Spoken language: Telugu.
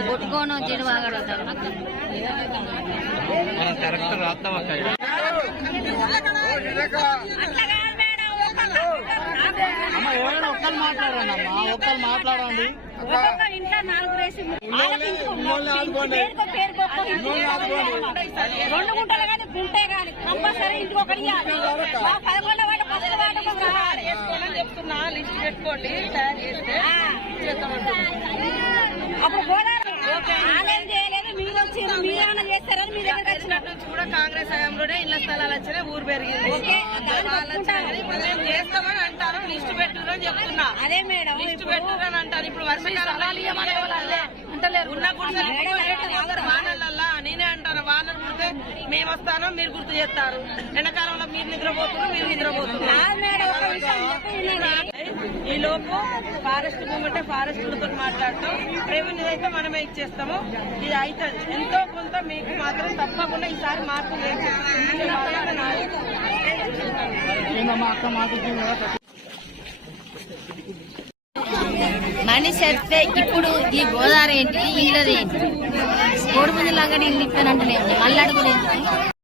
కొట్టుకోను చెడు బాగా కరెక్ట్ రాస్తాం అక్క ఒక్కరు మాట్లాడండి అమ్మా ఒక్కరు మాట్లాడండి ఇంట్లో 4 రేసి 2 గుంటలు కానీ గుంటే కానీ కంపల్సరీ ఇంటికి ఒకటి 11 వాటి 10 వాటి చెప్తున్నా లిస్ట్ పెట్టుకోండి తయారు చేస్తే అప్పుడు ఆలయం చేయలేదు మీరు వచ్చి మీరేమన్నా చేస్తారని మీ దగ్గర వచ్చినట్టు నుంచి కూడా కాంగ్రెస్ హయాంలోనే ఇళ్ల స్థలాలు వచ్చినాయి ఊరు పెరిగింది ఇప్పుడు మేము చేస్తామని అంటారు లిస్ట్ పెట్టుదని చెప్తున్నా అదే మేడం లిస్ట్ పెట్టుదని అంటారు ఇప్పుడు వర్షకాలంలో ఉన్న గుడిసెలు వానలల్లా నేనే అంటాను వానలు కుడితే మేము వస్తాను మీరు గుర్తు చేస్తారు ఎండాకాలంలో మీరు నిద్రపోతున్నారు మేము నిద్రపోతున్నాం ఈ లోపు ఫారెస్ట్ భూమి అంటే ఫారెస్ట్లతో మాట్లాడతాం రెవెన్యూ అయితే మనమే ఇచ్చేస్తాము ఇది అవుతుంది ఎంతో కొంత మీకు మాత్రం తప్పకుండా ఈసారి మార్పు మనిషి వస్తే ఇప్పుడు ఈ గోదావరి ఏంటి ఇళ్ళది ఏంటి కోడిపుంజులాగా ఇల్లు ఇస్తానంటే మళ్ళీ అడుగులేదు